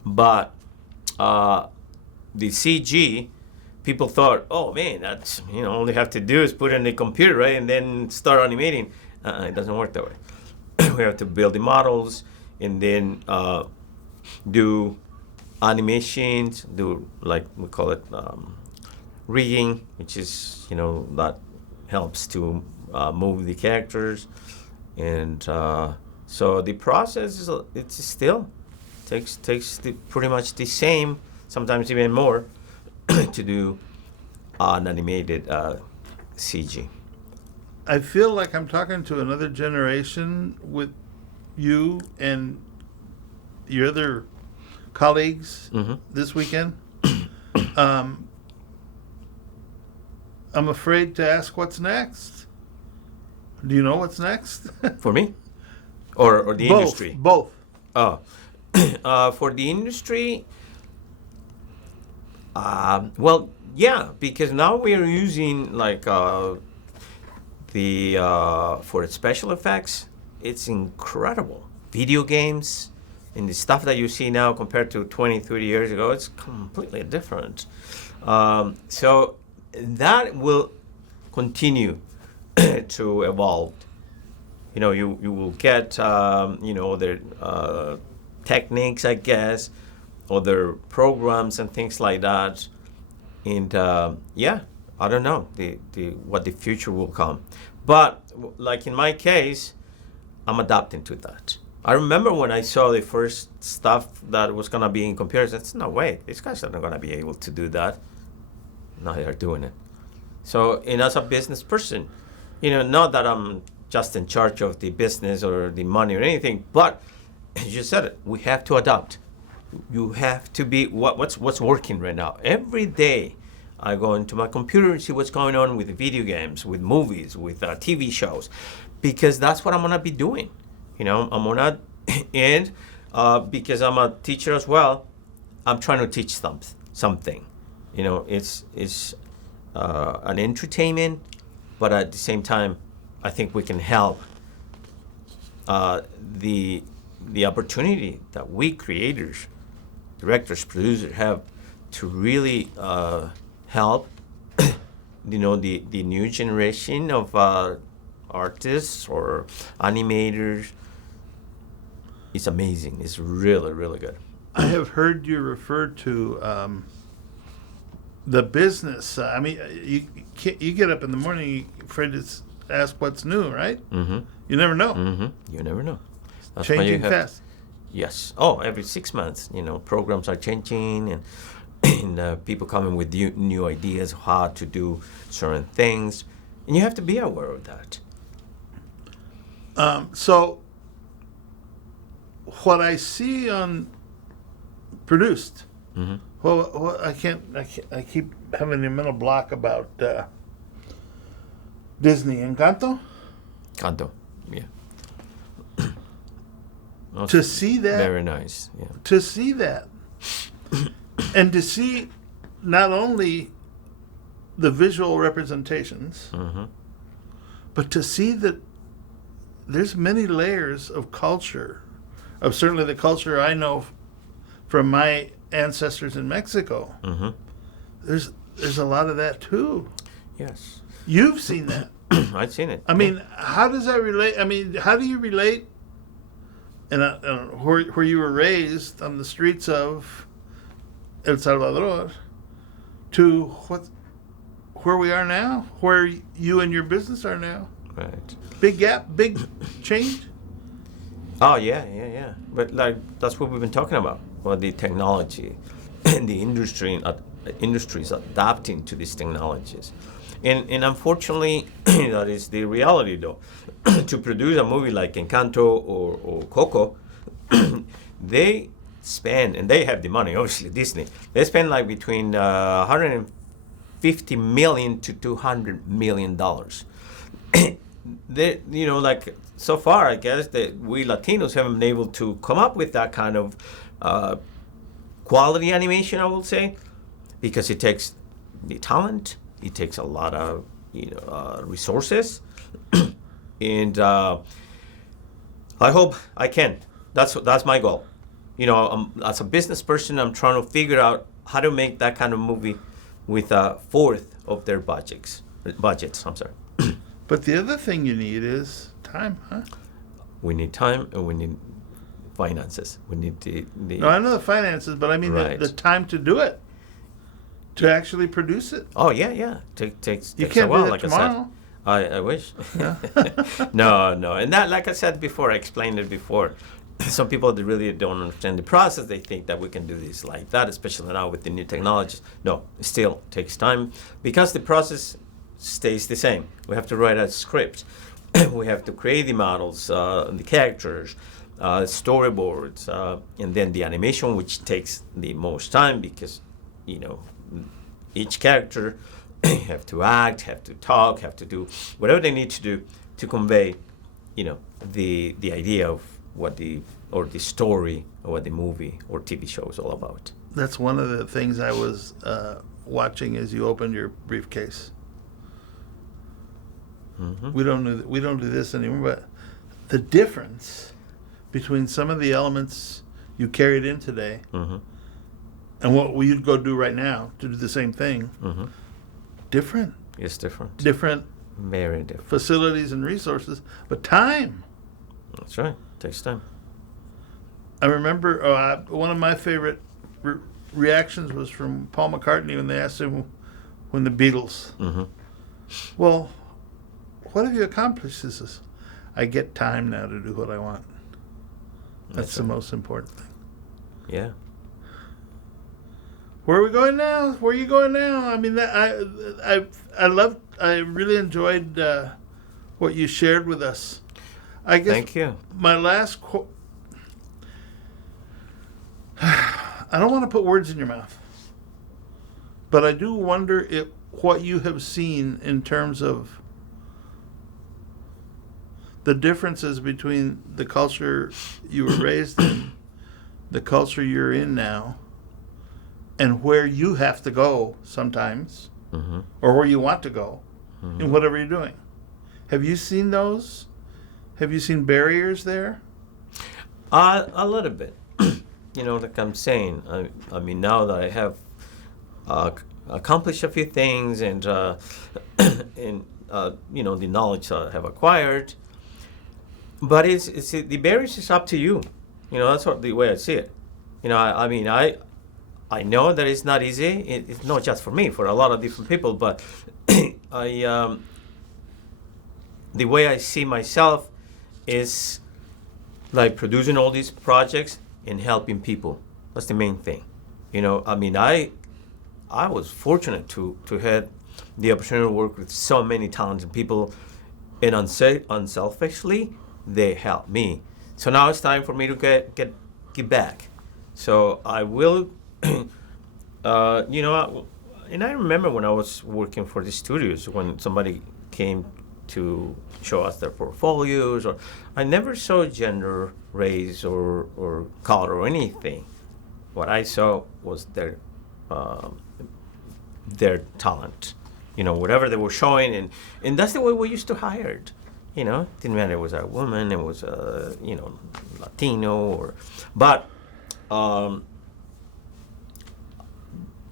but the CG, people thought, oh man, that's, you know, all they have to do is put it in the computer, right, and then start animating. It doesn't work that way. We have to build the models and then do animations, do, like we call it, rigging, which is, you know, that helps to move the characters. And so the process is, it's still takes pretty much the same, sometimes even more, to do an animated CG. I feel like I'm talking to another generation with you and your other colleagues this weekend. I'm afraid to ask what's next. Do you know what's next? For me? Or the industry? Both. Oh. For the industry, well, yeah, because now we are using like for special effects, it's incredible. Video games and the stuff that you see now compared to 20, 30 years ago, it's completely different. So that will continue to evolve. You know, you will get, you know, other techniques, I guess, other programs and things like that. And yeah, I don't know what the future will come. But like in my case, I'm adapting to that. I remember when I saw the first stuff that was going to be in computers, I said, no way, these guys are not going to be able to do that. Now they're doing it. So, and as a business person, you know, not that I'm just in charge of the business or the money or anything, but as you said it, we have to adapt. You have to be what's working right now. Every day I go into my computer and see what's going on with video games, with movies, with TV shows, because that's what I'm gonna be doing. You know, I'm gonna, and because I'm a teacher as well, I'm trying to teach something. You know, it's an entertainment, but at the same time, I think we can help the opportunity that we creators, directors, producers have to really help, you know, the new generation of artists or animators. It's amazing. It's really, really good. I have heard you refer to the business. I mean, you get up in the morning, you're afraid to ask what's new, right? Mm-hmm. You never know. Mm-hmm. You never know. That's Changing fast. Yes. Oh, every 6 months, you know, programs are changing, and people coming with new ideas how to do certain things, and you have to be aware of that. So, what I see on produced, well, I keep having a mental block about Disney Encanto. Canto, yeah. To see that, very nice. Yeah. to see that, and to see not only the visual representations, but to see that there's many layers of culture, of certainly the culture I know from my ancestors in Mexico. There's a lot of that too. Yes. You've seen that. I've seen it. I mean, how does that relate? I mean, how do you relate? And where you were raised on the streets of El Salvador to where we are now, where you and your business are now. Right. Big gap, big change. Oh yeah. But like that's what we've been talking about. Well, the technology and the industry is adapting to these technologies, and unfortunately, that is the reality though. To produce a movie like Encanto or Coco, they spend, and they have the money, obviously Disney. They spend like between 150 million to 200 million dollars. like so far, I guess that we Latinos haven't been able to come up with that kind of quality animation, I will say, because it takes the talent, it takes a lot of resources, and I hope I can. That's my goal. As a business person, I'm trying to figure out how to make that kind of movie with a fourth of their budgets. I'm sorry. But the other thing you need is time, huh? We need time and we need finances. We need the No, I know the finances, but I mean Right. the time to do it, to actually produce it. Oh yeah. Takes You a can't while, do that like tomorrow. I wish. No, and that, like I said before, I explained it before. Some people that really don't understand the process, they think that we can do this like that, especially now with the new technologies. No, it still takes time because the process stays the same. We have to write a script. We have to create the models, the characters, storyboards, and then the animation, which takes the most time because, each character have to act, have to talk, have to do whatever they need to do to convey, the idea of what the story or what the movie or TV show is all about. That's one of the things I was watching as you opened your briefcase. Mm-hmm. We don't do this anymore, but the difference between some of the elements you carried in today Mm-hmm. and what we'd go do right now to do the same thing, Mm-hmm. different. It's different. Different Very different. facilities and resources, but time. That's right. Takes time. I remember one of my favorite reactions was from Paul McCartney when they asked him when the Beatles. Mm-hmm. Well, what have you accomplished? He says, I get time now to do what I want. That's the right. most important thing. Yeah. Where are we going now? Where are you going now? I mean, I really enjoyed what you shared with us. I guess Thank you. my last I don't want to put words in your mouth, but I do wonder if what you have seen in terms of the differences between the culture you were raised in, the culture you're in now, and where you have to go sometimes, Mm-hmm. or where you want to go Mm-hmm. in whatever you're doing. Have you seen those? Have you seen barriers there? A little bit. Like I'm saying, I mean, now that I have accomplished a few things and and the knowledge I have acquired, but it's the barriers is up to you. That's the way I see it. I mean, I know that it's not easy. It's not just for me, for a lot of different people, but the way I see myself is like producing all these projects and helping people. That's the main thing. I mean, I was fortunate to have the opportunity to work with so many talented people, and unselfishly, they helped me. So now it's time for me to get back. So I will, and I remember when I was working for the studios, when somebody came to show us their portfolios, or I never saw gender, race, or color or anything. What I saw was their talent, whatever they were showing, and that's the way we used to hire it. Didn't matter it was a woman, it was a Latino, but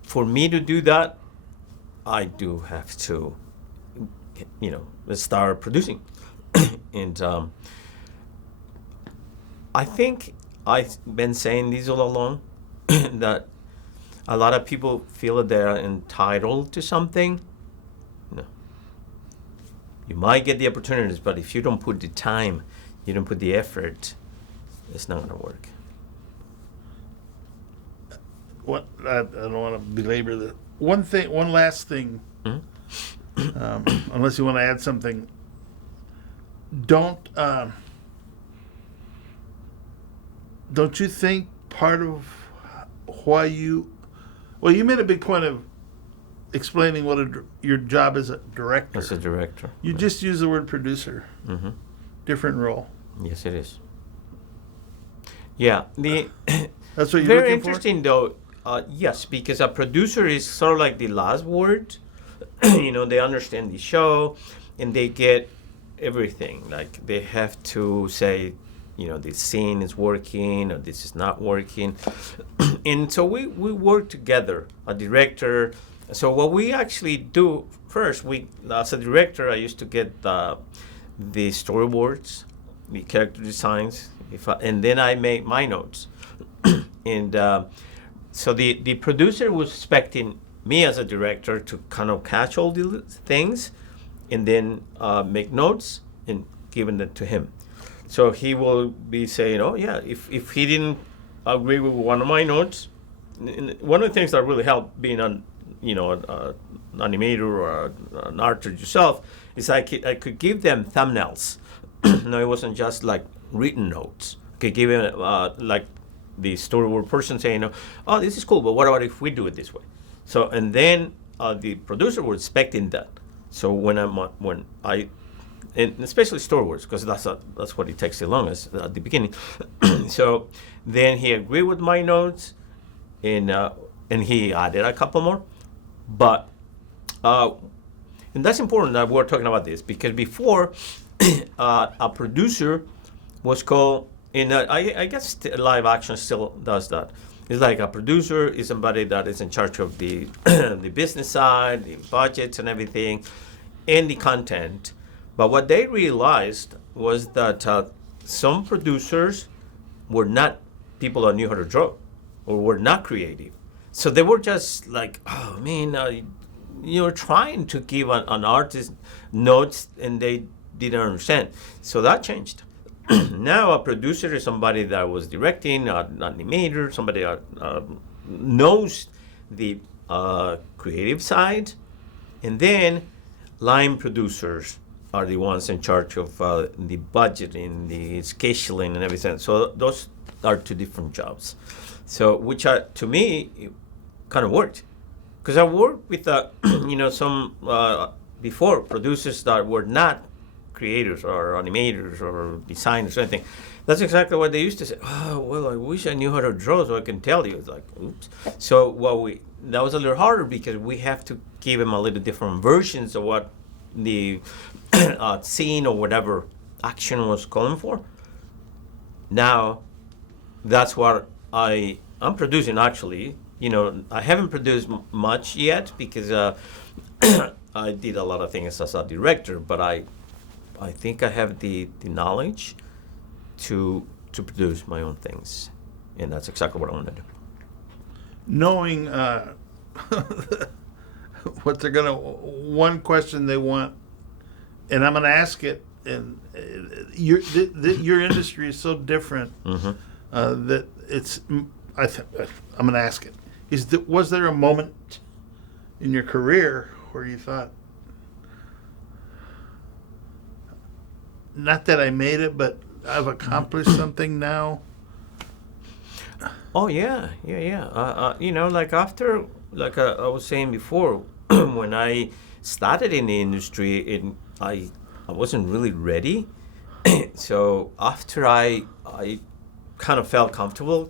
for me to do that, I do have to start producing. And I think I've been saying this all along, that a lot of people feel that they're entitled to something. No. You might get the opportunities, but if you don't put the time, you don't put the effort, it's not going to work. I don't want to belabor the one last thing. Mm-hmm. Unless you want to add something, don't you think part of why you made a big point of explaining what your job as a director. As a director. You just use the word producer. Mm-hmm. Different role. Yes, it is. Yeah, That's what you're very looking for? interesting though. Yes, because a producer is sort of like the last word. They understand the show, and they get everything. Like they have to say, this scene is working or this is not working, and so we work together. A director. So what we actually do first, as a director, I used to get the storyboards, the character designs, and then I make my notes. And so the producer was expecting me as a director to kind of catch all the things and then make notes and giving it to him. So he will be saying, oh yeah, if he didn't agree with one of my notes, and one of the things that really helped being an animator or an artist yourself is I could give them thumbnails. No, it wasn't just like written notes. I could give him like the storyboard person saying, oh, this is cool, but what about if we do it this way? So, and then the producer was expecting that. So when I, and especially storyboards, because that's what it takes the longest at the beginning. So then he agreed with my notes, and he added a couple more. But and that's important that we're talking about this, because before a producer was called, and I guess live action still does that. It's like a producer is somebody that is in charge of the the business side, the budgets and everything, and the content. But what they realized was that some producers were not people that knew how to draw or were not creative. So they were just like, oh man, you're trying to give an artist notes and they didn't understand. So that changed. Now a producer is somebody that was directing, an animator, somebody that knows the creative side. And then line producers are the ones in charge of the budgeting, the scheduling and everything. So those are two different jobs. So which to me kind of worked, because I worked with some before producers that were not creators or animators or designers or anything. That's exactly what they used to say. Oh, well, I wish I knew how to draw so I can tell you. It's like, oops. So that was a little harder, because we have to give them a little different versions of what the scene or whatever action was calling for. Now, that's what I'm producing actually. I haven't produced much yet, because I did a lot of things as a director, but I think I have the knowledge to produce my own things, and that's exactly what I want to do. Knowing what they're one question they want, and I'm gonna ask it, and your industry is so different that it's. I'm gonna ask it. Was there a moment in your career where you thought, not that I made it, but I've accomplished something now? Oh yeah. Like after, like I was saying before, when I started in the industry, I wasn't really ready. So after I kind of felt comfortable,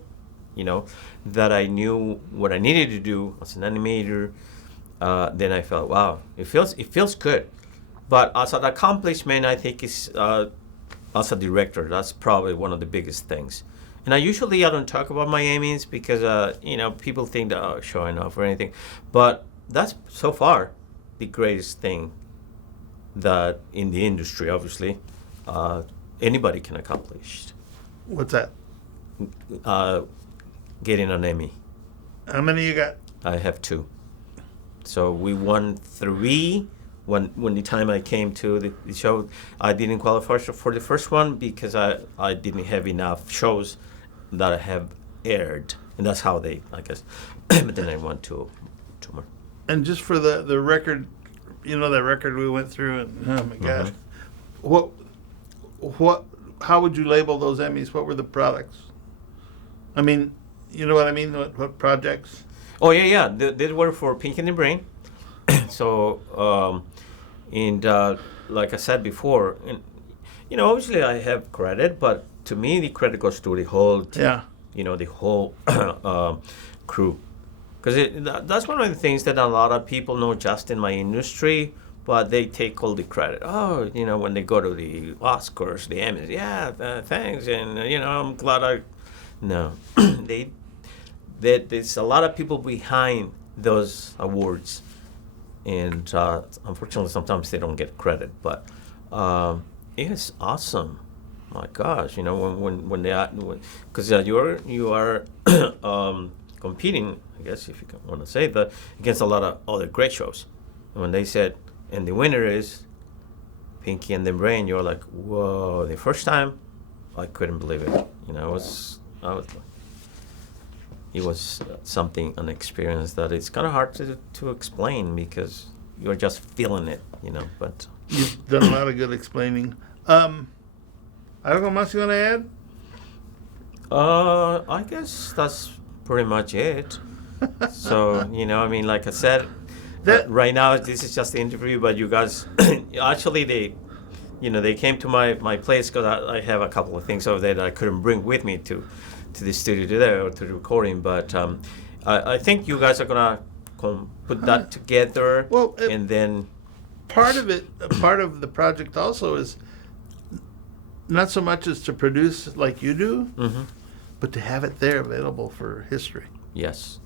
that I knew what I needed to do as an animator, then I felt, wow, it feels good. But as an accomplishment, I think is as a director, that's probably one of the biggest things. And I don't talk about my Emmys, because people think that showing off or anything, but that's so far the greatest thing that in the industry, obviously, anybody can accomplish. What's that? Getting an Emmy. How many you got? I have 2. So we won 3. When the time I came to the show, I didn't qualify for the first one because I didn't have enough shows that I have aired, and that's how they, I guess. But then I won 2 more. And just for the record, that record we went through, and oh my God, what? How would you label those Emmys? What were the products? I mean, you know what I mean? What projects? Oh yeah. These were for Pink in the Brain. So, and like I said before, and obviously I have credit, but to me the credit goes to the whole team, Yeah. the whole crew, because that's one of the things that a lot of people know just in my industry, but they take all the credit. Oh, when they go to the Oscars, the Emmys, yeah, thanks, and I'm glad no, there's a lot of people behind those awards, and unfortunately sometimes they don't get credit, but it's awesome. My gosh, when they are, because you are competing, I guess if you want to say that, against a lot of other great shows. And when they said, and the winner is Pinky and the Brain, you're like, whoa! The first time, I couldn't believe it. It was something, an experience that it's kind of hard to explain because you're just feeling it, But You've done a lot of good explaining. ¿Algo más you want to add? I guess that's pretty much it. So, like I said, right now this is just the interview, but you guys, actually they came to my place because I have a couple of things over there that I couldn't bring with me to the studio today or to the recording, but I think you guys are going to put that together, Well, and then... Part of the project also is not so much as to produce like you do, Mm-hmm. but to have it there available for history. Yes,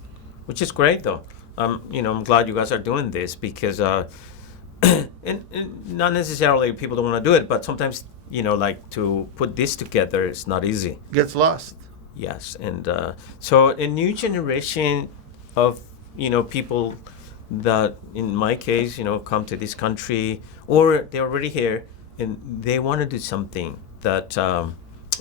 which is great though. I'm glad you guys are doing this because, and not necessarily people don't want to do it, but sometimes like to put this together, it's not easy. Gets lost. Yes, and so a new generation of people that, in my case, come to this country or they're already here and they want to do something that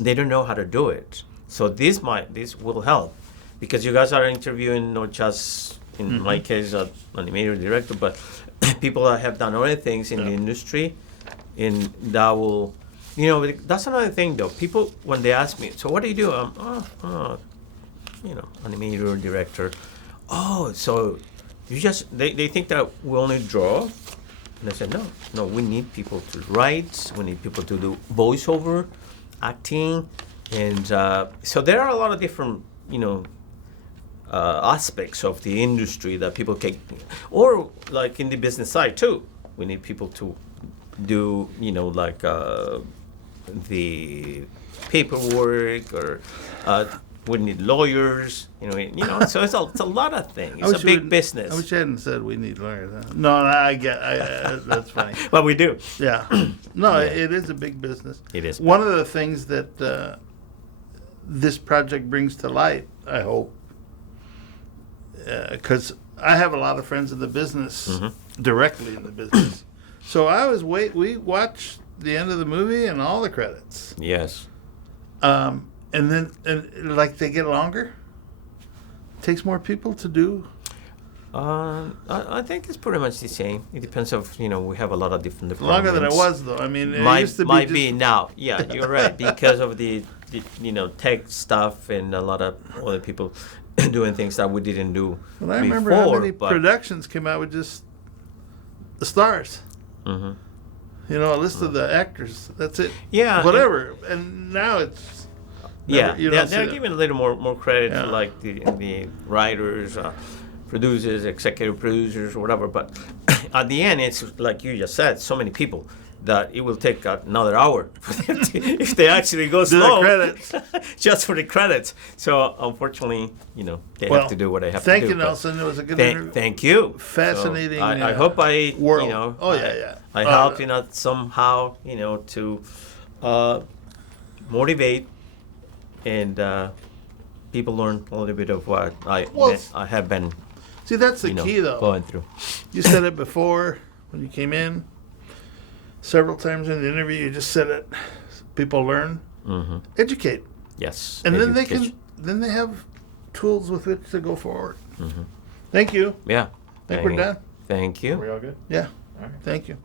they don't know how to do it. So this will help because you guys are interviewing not just in my case an animator director, but people that have done other things in the industry, and that will, that's another thing though. People when they ask me, so what do you do? Animator director. Oh, so you just they think that we only draw, and I said no, we need people to write, we need people to do voiceover, acting, and so there are a lot of different aspects of the industry that people can, or like in the business side too. We need people to do like the paperwork, or we need lawyers, so it's a lot of things. It's a big business. I wish I hadn't said we need lawyers. Huh? No, I that's funny. Well, we do. Yeah. No, Yeah. it is a big business. It is. One of the things that this project brings to light, I hope, because I have a lot of friends in the business, directly in the business. So we watch the end of the movie and all the credits. Yes. And like they get longer. Takes more people to do. I think it's pretty much the same. It depends of we have a lot of different departments. Longer than it was though. I mean, it might used to might be be now. Yeah, you're right because of the tech stuff and a lot of other people doing things that we didn't do Well, I before. remember how many but, productions came out with just the stars. Mhm. A list of the actors. That's it. Yeah, Whatever. And now it's. Yeah, you don't see they're that. giving a little more credit Yeah. to like the writers, producers, executive producers, or whatever. But at the end, it's like you just said, so many people that it will take another hour for them to, if they actually go Do the slow, credits. just for the credits. So unfortunately, they Well, have to do what they have to thank do. you, but Nelson. It was a good interview. Thank you. Fascinating, So I hope I world. Oh, yeah. I helped somehow to motivate and people learn a little bit of what I have been See, that's the key, though. going through. You said it before when you came in. Several times in the interview, you just said it. People learn, educate, Yes, and education. then they have tools with which to go forward. Thank you. Yeah, Think we're done. Thank you. Are we all good? Yeah. All right. Thank you.